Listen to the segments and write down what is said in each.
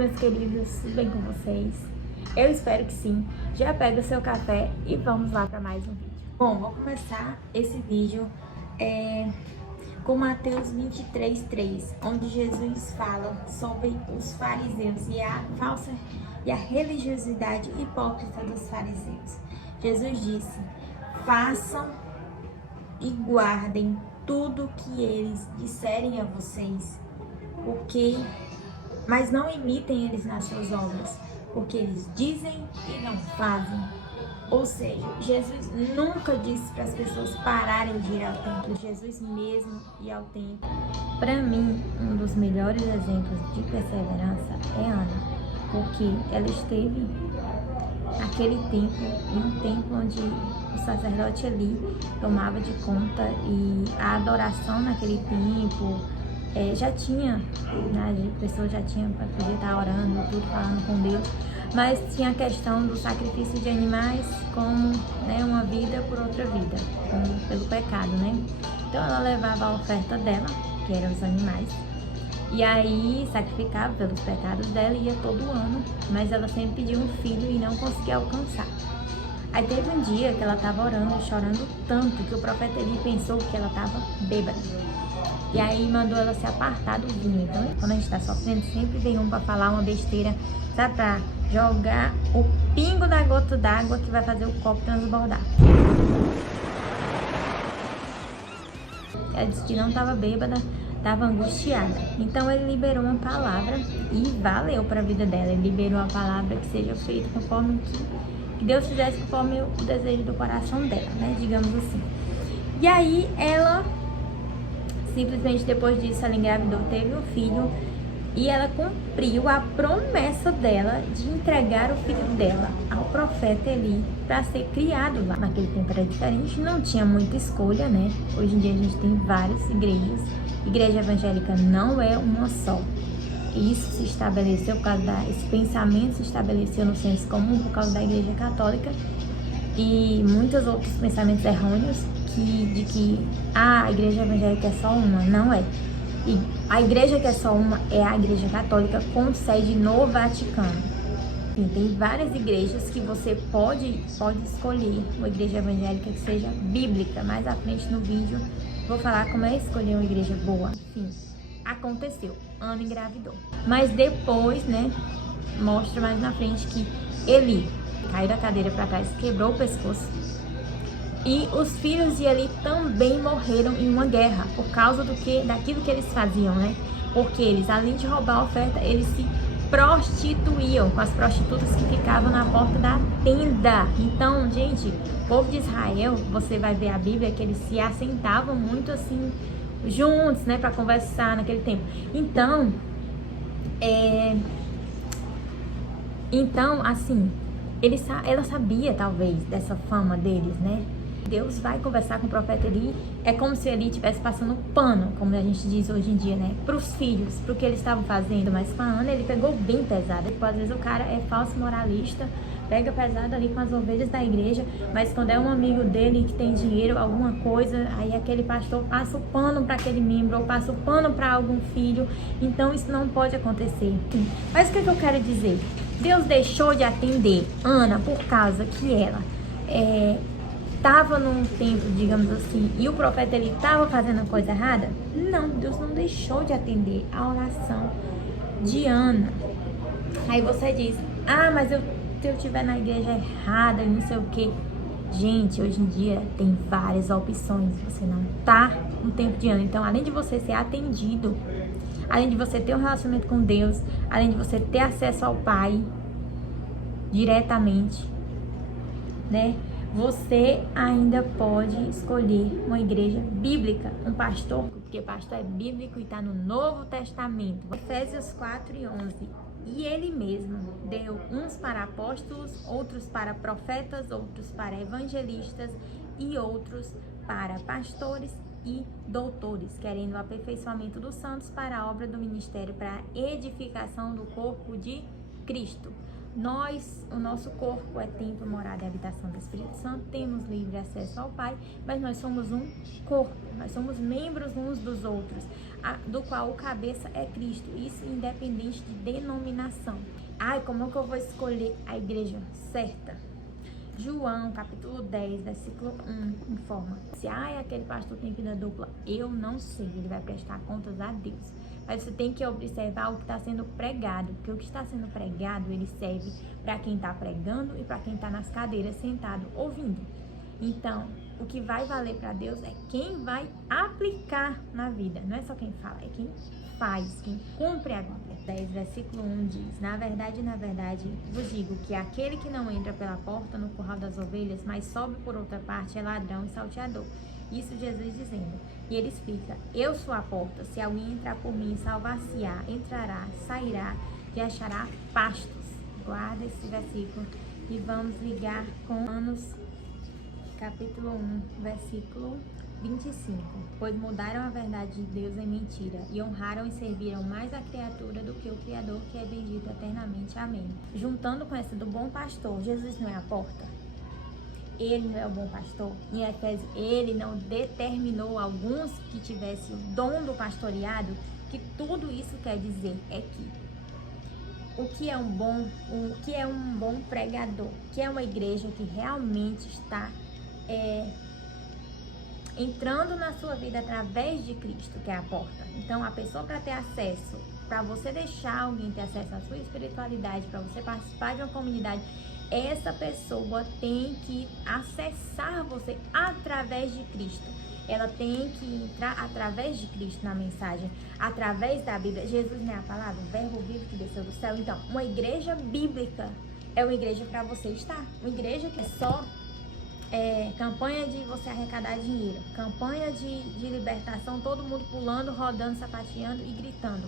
Meus queridos, tudo bem com vocês? Eu espero que sim. Já pega o seu café e vamos lá para mais um vídeo. Bom, vou começar esse vídeo com Mateus 23:3, onde Jesus fala sobre os fariseus e a religiosidade hipócrita dos fariseus. Jesus disse: façam e guardem tudo que eles disserem a vocês, mas não imitem eles nas suas obras, porque eles dizem e não fazem. Ou seja, Jesus nunca disse para as pessoas pararem de ir ao templo. Jesus mesmo ia ao templo. Para mim, um dos melhores exemplos de perseverança é Ana, porque ela esteve naquele templo, em um templo onde o sacerdote ali tomava de conta, e a adoração naquele templo já tinha, né, a pessoa já tinha, podia estar orando, tudo, falando com Deus, mas tinha a questão do sacrifício de animais como, né, uma vida por outra vida, pelo pecado, né? Então ela levava a oferta dela, que eram os animais, e aí sacrificava pelos pecados dela, ia todo ano, mas ela sempre pedia um filho e não conseguia alcançar. Aí teve um dia que ela estava orando e chorando tanto que o profeta Eli pensou que ela estava bêbada. E aí mandou ela se apartar do vinho. Então, quando a gente está sofrendo, sempre vem um para falar uma besteira, sabe? Pra jogar o pingo da gota d'água que vai fazer o copo transbordar. Ela disse que não estava bêbada, estava angustiada. Então ele liberou uma palavra e valeu para a vida dela. Ele liberou a palavra que seja feita conforme que Deus fizesse conforme o desejo do coração dela, né? Digamos assim. E aí ela, simplesmente depois disso, ela engravidou, teve um filho, e ela cumpriu a promessa dela de entregar o filho dela ao profeta Eli para ser criado lá. Naquele tempo era diferente, não tinha muita escolha, né? Hoje em dia a gente tem várias igrejas. Igreja evangélica não é uma só. Isso se estabeleceu por causa esse pensamento se estabeleceu no senso comum por causa da Igreja Católica e muitos outros pensamentos errôneos de que a Igreja evangélica é só uma. Não é. E a igreja que é só uma é a Igreja Católica, com sede no Vaticano. E tem várias igrejas que você pode escolher uma igreja evangélica que seja bíblica. Mais à frente no vídeo vou falar como é escolher uma igreja boa. Enfim, aconteceu. Ana engravidou. Mas depois, né, mostra mais na frente que Eli caiu da cadeira para trás, quebrou o pescoço. E os filhos de Eli também morreram em uma guerra por causa daquilo que eles faziam, né? Porque eles, além de roubar a oferta, eles se prostituíam com as prostitutas que ficavam na porta da tenda. Então, gente, o povo de Israel, você vai ver a Bíblia que eles se assentavam muito assim juntos, né, para conversar naquele tempo. Então, assim, ela sabia talvez dessa fama deles, né? Deus vai conversar com o profeta Eli, é como se Eli estivesse passando pano, como a gente diz hoje em dia, né? Para os filhos, para o que eles estavam fazendo. Mas com a Ana ele pegou bem pesado. Tipo, às vezes o cara é falso moralista, pega pesado ali com as ovelhas da igreja, mas quando é um amigo dele que tem dinheiro, alguma coisa, aí aquele pastor passa o pano para aquele membro, ou passa o pano para algum filho. Então isso não pode acontecer. Mas o que eu quero dizer? Deus deixou de atender Ana por causa que ela estava num tempo, digamos assim, e o profeta ele estava fazendo a coisa errada? Não, Deus não deixou de atender a oração de Ana. Aí você diz, mas se eu estiver na igreja errada e não sei o que. Gente, hoje em dia tem várias opções, você não tá no tempo de Ana. Então, além de você ser atendido, além de você ter um relacionamento com Deus, além de você ter acesso ao Pai diretamente, né? Você ainda pode escolher uma igreja bíblica, um pastor, porque pastor é bíblico e está no Novo Testamento. Efésios 4:11. E ele mesmo deu uns para apóstolos, outros para profetas, outros para evangelistas e outros para pastores e doutores, querendo o aperfeiçoamento dos santos para a obra do ministério, para a edificação do corpo de Cristo. o nosso corpo é templo, morada e habitação do Espírito Santo, temos livre acesso ao Pai, mas nós somos um corpo, nós somos membros uns dos outros, do qual o cabeça é Cristo, isso independente de denominação. Como é que eu vou escolher a igreja certa? João, capítulo 10, versículo 1, informa. Se aquele pastor tem vida dupla, eu não sei, ele vai prestar contas a Deus. Mas você tem que observar o que está sendo pregado, porque o que está sendo pregado, ele serve para quem está pregando e para quem está nas cadeiras sentado, ouvindo. Então, o que vai valer para Deus é quem vai aplicar na vida, não é só quem fala, é quem faz, quem cumpre a Bíblia. 10, versículo 1 diz: na verdade, vos digo que aquele que não entra pela porta no curral das ovelhas, mas sobe por outra parte, é ladrão e salteador. Isso Jesus dizendo. E ele explica: eu sou a porta, se alguém entrar por mim, salvar-se-á, entrará, sairá e achará pastos. Guarda esse versículo e vamos ligar com Romanos capítulo 1, versículo 25. Pois mudaram a verdade de Deus em mentira e honraram e serviram mais a criatura do que o Criador, que é bendito eternamente. Amém. Juntando com essa do bom pastor, Jesus não é a porta? Ele não é o bom pastor? Em Efésios, ele não determinou alguns que tivessem o dom do pastoreado? Que tudo isso quer dizer é que o que é um bom pregador? Que é uma igreja que realmente está entrando na sua vida através de Cristo, que é a porta. Então, a pessoa, para ter acesso, para você deixar alguém ter acesso à sua espiritualidade, para você participar de uma comunidade, essa pessoa tem que acessar você através de Cristo. Ela tem que entrar através de Cristo na mensagem, através da Bíblia. Jesus não é a palavra, o verbo vivo que desceu do céu. Então, uma igreja bíblica é uma igreja para você estar. Uma igreja que é só campanha de você arrecadar dinheiro, campanha de libertação, todo mundo pulando, rodando, sapateando e gritando.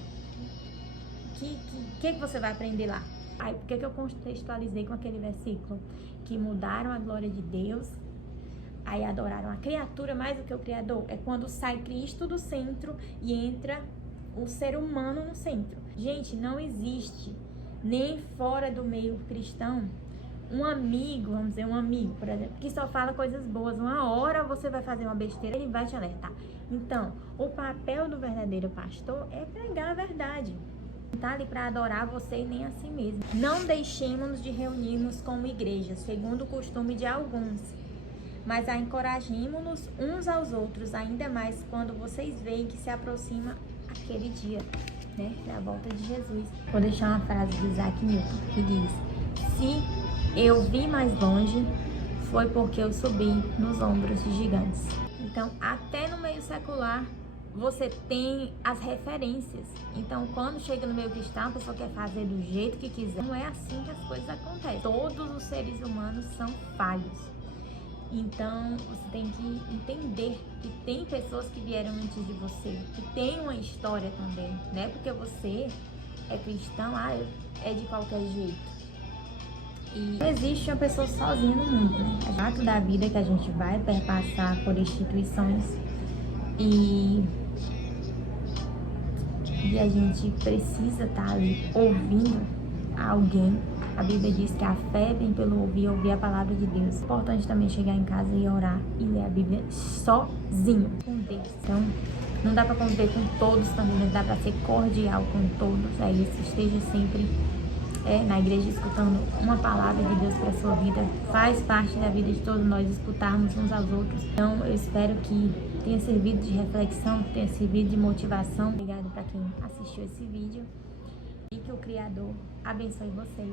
O que você vai aprender lá? Por que eu contextualizei com aquele versículo? Que mudaram a glória de Deus, aí adoraram a criatura mais do que o Criador. É quando sai Cristo do centro e entra o ser humano no centro. Gente, não existe, nem fora do meio cristão, um amigo, vamos dizer, um amigo, por exemplo, que só fala coisas boas. Uma hora você vai fazer uma besteira, ele vai te alertar. Então, o papel do verdadeiro pastor é pregar a verdade. Não está ali para adorar você e nem a si mesmo. Não deixemos de reunirmos como igreja, segundo o costume de alguns, mas encorajemo-nos uns aos outros, ainda mais quando vocês veem que se aproxima aquele dia, né, da volta de Jesus. Vou deixar uma frase de Isaac Newton, que diz: se eu vi mais longe, foi porque eu subi nos ombros de gigantes. Então, até no meio secular, você tem as referências. Então, quando chega no meio cristão, a pessoa quer fazer do jeito que quiser. Não é assim que as coisas acontecem. Todos os seres humanos são falhos. Então, você tem que entender que tem pessoas que vieram antes de você, que tem uma história também. Não é porque você é cristão, é de qualquer jeito. E não existe uma pessoa sozinha no mundo, né? É fato da vida que a gente vai perpassar por instituições e a gente precisa estar ali ouvindo alguém. A Bíblia diz que a fé vem pelo ouvir a palavra de Deus. É importante também chegar em casa e orar e ler a Bíblia sozinho, com Deus. Então, não dá para conviver com todos também, mas dá para ser cordial com todos. É isso, esteja sempre na igreja escutando uma palavra de Deus para sua vida. Faz parte da vida de todos nós escutarmos uns aos outros. Então, eu espero que tenha servido de reflexão, tenha servido de motivação. Obrigado para quem assistiu esse vídeo e que o Criador abençoe vocês.